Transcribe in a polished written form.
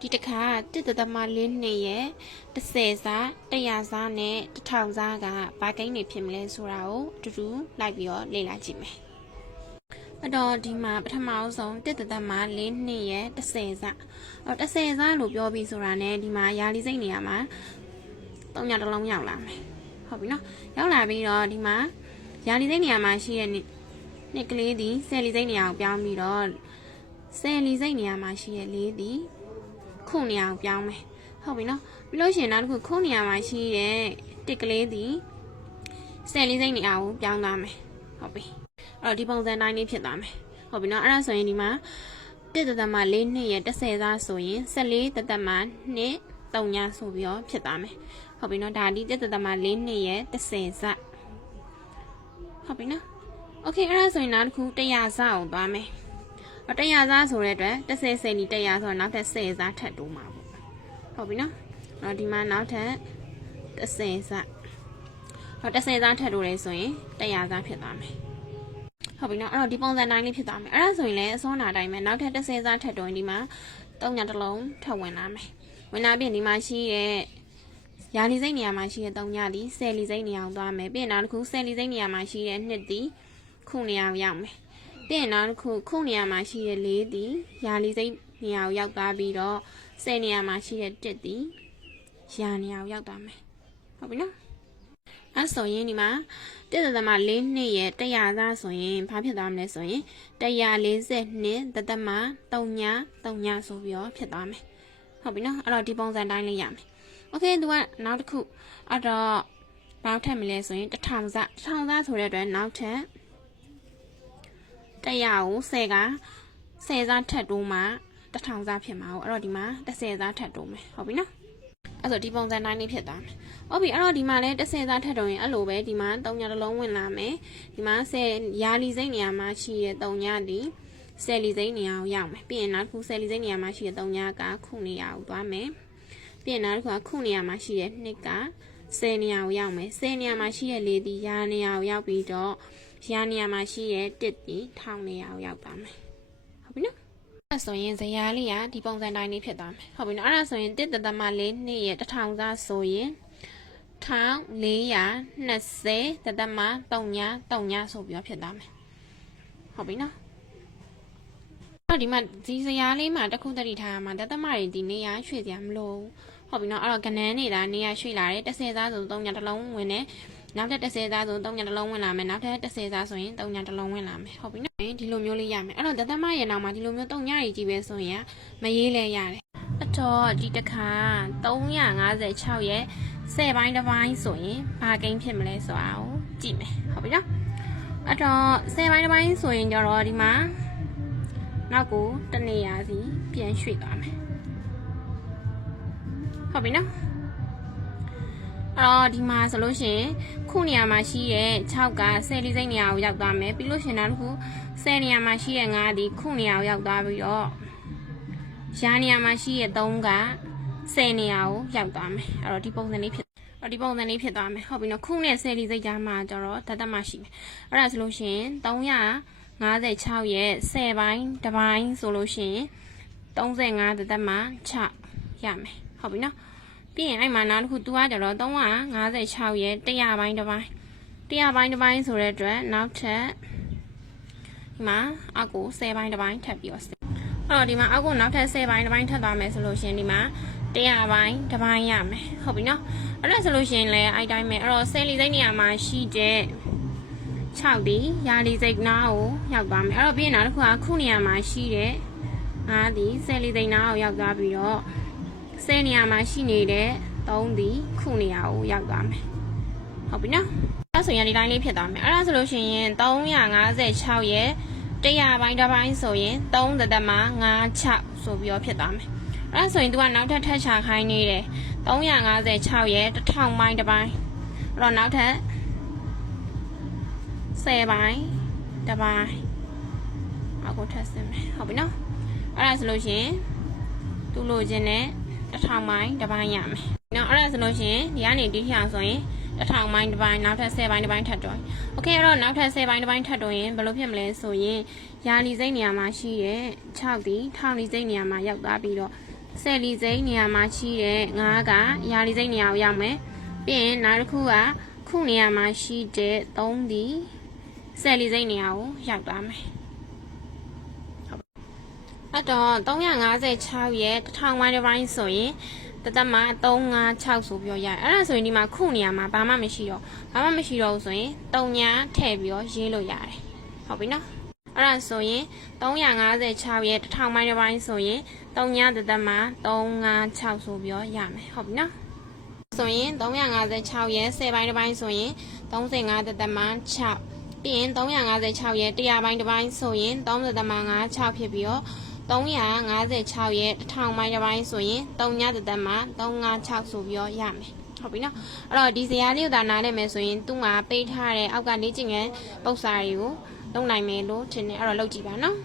ဒီတစ်ခါ1.4နှစ်ရဲ့10စား100စားနဲ့1000စားကဘာကိန်းတွေဖြစ်မလဲဆိုတာကိုအတူတူလိုက်ပြီးတော့လေ့လာကြည့်မယ်အဲ့တော့ဒီမှာပထမဆုံး1.4နှစ်ရဲ့10စား10စားလို့ပြောပြီးဆိုတာနဲ့ဒီမှာယာလီစိတ်နေရာမှာ3ညတစ်လုံးရောက်လာမယ်ဟုတ်ပြီနော်ရောက်လာပြီးတော့ဒီမှာယာလီစိတ်နေရာမှာရှိတဲ့နှစ်ကလေးဒီဆယ်လီစိတ်နေရာကိုပြောင်းပြီးတော့ဆယ်လီစိတ်နေရာမှာရှိတဲ့လေးဒီခုနေရာကိုပြောင်းမယ်ဟုတ်ပြီနော်ပြီးလို့ရှိရင်နောက်တစ်ခုခုနေရာမှာရှိတဲ့တစ်ကလေးဒီဆယ်လီစိတ်နေရာကိုပြောင်းသွားမယ်ဟုတ်ပြီအဲ့တော့ဒီပုံစံတိုင်းလေးဖြစ်သွားမယ်ဟုတ်ပြီနော်အဲ့ဒါဆိုရင်ဒီမှာ1.4နှစ်ရဲ့10စားဆိုရင်14.2 3ညဆိုပြီးတော့ဖြစ်သွားမယ်ဟုတ်ပြီနော်ဒါဒီ1.4နှစ်ရဲ့10စားဟုတ်ပြီနော်โอเคအဲ့ဒါဆိုရင်နောက်တစ်ခု100စားကိုသွားမယ်100စားဆိုတဲ့အတွက်10ဆယ်နီ100ဆိုတော့နောက်ထပ်10စားထပ်တိုးမှာပေါ့ဟုတ်ပြီနော်အဲ့တော့ဒီမှာနောက်ထပ်10စား10စားထပ်တိုးတယ်ဆိုရင်100စားဖြစ်သွားမယ်ဟုတ်ပြီနော်အဲ့တော့ဒီပုံစံတိုင်းလေးဖြစ်သွားမယ်အဲ့ဒါဆိုရင်လည်းအစောနာတိုင်းပဲနောက်ထပ်10စားထပ်တိုးရင်ဒီမှာ3ညတစ်လုံးထပ်ဝင်လာမယ်ဝင်လာပြီးဒီမှာရှိတဲ့ယာလီစိတ်နေရာမှာရှိတဲ့3ညဒီဆယ်လီစိတ်နေရာကိုသွားမယ်ပြီးရင်နောက်တစ်ခုဆယ်လီစိတ်နေရာမှာရှိတဲ့2ဒီခုနေရာကိုရောက်မယ်ပြီးရင်နောက်တစ်ခုနေရာမှာရှိတဲ့4ဒီယာလီစိတ်နေရာကိုရောက်သွားပြီးတော့10နေရာမှာရှိတဲ့1ဒီယာနေရာကိုရောက်သွားမယ်ဟုတ်ပြီနော်အဲ့ဆိုရင်ဒီမှာ1.4နှစ်ရဲ့100စားဆိုရင်ဘာဖြစ်သွားမလဲဆိုရင်142.3ညဆိုပြီးတော့ဖြစ်သွားမယ်ဟုတ်ပြီနော်အဲ့တော့ဒီပုံစံတိုင်းလေးရမယ်โอเคသူကနောက်တစ်ခုအဲ့တော့ဘာထပ်မလဲဆိုရင်1000စားဆိုတဲ့အတွက်နောက်ထပ်100ကို10က10စားထပ်တိုးမှ1000စားဖြစ်မှာဟုတ်အဲ့တော့ဒီမှာ10စားထပ်တိုးမယ်ဟုတ်ပြီနော်အဲ့ဆိုဒီပုံစံတိုင်းလေးဖြစ်သွားမယ်ဟုတ်ပြီအဲ့တော့ဒီမှာလည်း10စားထပ်တိုးရင်အဲ့လိုပဲဒီမှာ3ညတစ်လုံးဝင်လာမယ်ဒီမှာ10ယာလီစိတ်နေရာမှာရှိတဲ့3ညဒီ10လီစိတ်နေရာကိုရောက်မယ်ပြီးရင်နောက်တစ်ခု10လီစိတ်နေရာမှာရှိတဲ့3ညကခုနေရာကိုသွားမယ်ပြီးရင်နောက်တစ်ခုကခုနေရာမှာရှိတဲ့2က10နေရာကိုရောက်မယ်10နေရာမှာရှိတဲ့4ဒီယာနေရာကိုရောက်ပြီးတော့ယာနေရာမှာရှိတဲ့1ဒီထောင်နေရာကိုရောက်သွားမယ်ဟုတ်ပြီနော်အဲ့ဆိုရင်ဇယားလေးကဒီပုံစံတိုင်းလေးဖြစ်သွားမယ်ဟုတ်ပြီနော်အဲ့ဒါဆိုရင်1.4နှစ်ရဲ့1000စားဆိုရင်1420.3ညဆိုပြီးတော့ဖြစ်သွားမယ်ဟုတ်ပြီနော်အဲ့ဒီမှာဒီဇယားလေးမှာတစ်ခုတတိထားမှာတသမတွေဒီနေရာရွှေ့စရာမလိုဟုတ်ပြီနော်အဲ့တော့ကနန်းနေတာနေရာရွှေ့လာတယ်10စားဆို3ညတစ်လုံးဝင်တယ်နောက်ထပ်10စားဆို3ညတစ်လုံးဝင်လာမယ်နောက်ထပ်10စားဆိုရင်3ညတစ်လုံးဝင်လာမယ်ဟုတ်ပြီနော်ဒီလိုမျိုးလေးရမယ်အဲ့တော့တသမရဲ့နောက်မှာဒီလိုမျိုး3ညကြီးပဲဆိုရင်မရေးလဲရတယ်အတော့ဒီတစ်ခါ356ရဲ့10ပိုင်းတစ်ပိုင်းဆိုရင်ဘာကိန်းဖြစ်မလဲဆိုတာကိုကြည့်မယ်ဟုတ်ပြီနော်အဲ့တော့10ပိုင်းတစ်ပိုင်းဆိုရင်ကျတော့ဒီမှာနောက်ကိုတနေရာစီပြန်ရွှေ့သွားမယ်ဟုတ်ပြီနော်အဲ့တော့ဒီမှာဆိုလို့ရှိရင်ခုနေရာမှာရှိတဲ့6က10လီစိတ်နေရာကိုရောက်သွားမယ်ပြီးလို့ရှိရင်နောက်တစ်ခု10နေရာမှာရှိတဲ့5ဒီခုနေရာကိုရောက်သွားပြီးတော့ယာနေရာမှာရှိတဲ့3က10နေရာကိုရောက်သွားမယ်အဲ့တော့ဒီပုံစံလေးဖြစ်သွားမယ်ဟုတ်ပြီနော်ခုနဲ့10လီစိတ်ကြားမှာကျတော့တသက်မှရှိမယ်အဲ့ဒါဆိုလို့ရှိရင်356ရဲ့10ပိုင်းတစ်ပိုင်းဆိုလို့ရှိရင်35တသက်မှ6ရမယ်ဟုတ်ပြီနော်ပြီးရင်အဲ့မှာနောက်တစ်ခုသူကကျတော့356ရဲ့100ပိုင်းတစ်ပိုင်းဆိုတဲ့အတွက်နောက်ထပ်ဒီမှာအောက်ကို10ပိုင်းတစ်ပိုင်းထပ်ပြီးတော့အဲ့တော့ဒီမှာအောက်ကိုနောက်ထပ်10ပိုင်းတစ်ပိုင်းထပ်သွားမယ်ဆိုလို့ရှိရင်ဒီမှာ100ပိုင်းတစ်ပိုင်းရမယ်ဟုတ်ပြီနော်အဲ့ဒါဆိုလို့ရှိရင်လည်းအဲ့တိုင်းပဲအဲ့တော့10လီစိတ်နေရာမှာရှိတဲ့6ဒီယာလီစိတ်နားကိုရောက်သွားမယ်အဲ့တော့ပြီးရင်နောက်တစ်ခုကခုနေရာမှာရှိတဲ့5ဒီ10လီစိတ်နားကိုရောက်သွားပြီးတော့10နေရာမှာရှိနေတဲ့3ဒီခုနေရာကိုရောက်သွားမယ်ဟုတ်ပြီနော်အဲ့ဆိုရင်ဒီတိုင်းလေးဖြစ်သွားမယ်အဲ့ဒါဆိုလို့ရှိရင်356ရဲ့100ပိုင်းတစ်ပိုင်းဆိုရင်3.56ဆိုပြီးတော့ဖြစ်သွားမယ်အဲ့ဒါဆိုရင် तू ကနောက်ထပ်ထပ်ချခိုင်းနေတယ်356ရဲ့1000ပိုင်းတစ်ပိုင်းအဲ့တော့နောက်ထပ်10ပိုင်းတစ်ပိုင်းအခုထပ်စင်မယ်ဟုတ်ပြီနော်အဲ့ဒါဆိုလို့ရှိရင်သူ့လိုချင်တဲ့1000ပိုင်းတစ်ပိုင်းရမယ်နော်အဲ့ဒါဆိုလို့ရှိရင်ဒီကနေဒီထောင်ဆိုရင်1000ပိုင်းတစ်ပိုင်းနောက်ထပ်10ပိုင်းတစ်ပိုင်းထပ်တွန်းโอเคအဲ့တော့နောက်ထပ်10ပိုင်းတစ်ပိုင်းထပ်တွန်းရင်ဘယ်လိုဖြစ်မလဲဆိုရင်ယာလီစိတ်နေရာမှာရှိတဲ့6ဒီထောင်လီစိတ်နေရာမှာရောက်သွားပြီးတော့ 10လီစိမ့်နေရာမှာရှိတဲ့9ကရာလီစိမ့်နေရာကိုရောက်မယ်ပြီးရင်နောက်တစ်ခုကခုနေရာမှာရှိတဲ့3ဒီ10လီစိမ့်နေရာကိုရောက်သွားမယ်အဲ့တော့356ရဲ့1000ပိုင်းတစ်ပိုင်းဆိုရင်တသက်မှာ356ဆိုပြီးတော့ရတယ်အဲ့ဒါဆိုရင်ဒီမှာခုနေရာမှာဘာမှမရှိတော့ဘူးဆိုရင်3ညာထည့်ပြီးတော့ရေးလို့ရတယ်ဟုတ်ပြီနော်အဲ့ဒါဆိုရင်356ရဲ့1000ပိုင်းတစ်ပိုင်းဆိုရင်3ညာတသက်မှာ356ဆိုပြီးတော့ရမယ်ဟုတ်ပြီနော်ဆိုရင်356ရဲ့10ပိုင်းတစ်ပိုင်းဆိုရင်35တသက်မှာ6ပြီးရင်356ရဲ့100ပိုင်းတစ်ပိုင်းဆိုရင်3တသက်မှာ56ဖြစ်ပြီးတော့356ရဲ့1000ပိုင်းတစ်ပိုင်းဆိုရင်3ညတသက်မှာ356ဆိုပြီးတော့ရမယ်ဟုတ်ပြီနော်အဲ့တော့ဒီဇာတ်လေးကိုဒါနားလည်မယ်ဆိုရင်သူ့မှာပေးထားတဲ့အောက်ကလေ့ကျင့်ခန်းပုံစံတွေကိုလုပ်နိုင်မယ်လို့ထင်တယ်အဲ့တော့လုပ်ကြည့်ပါနော်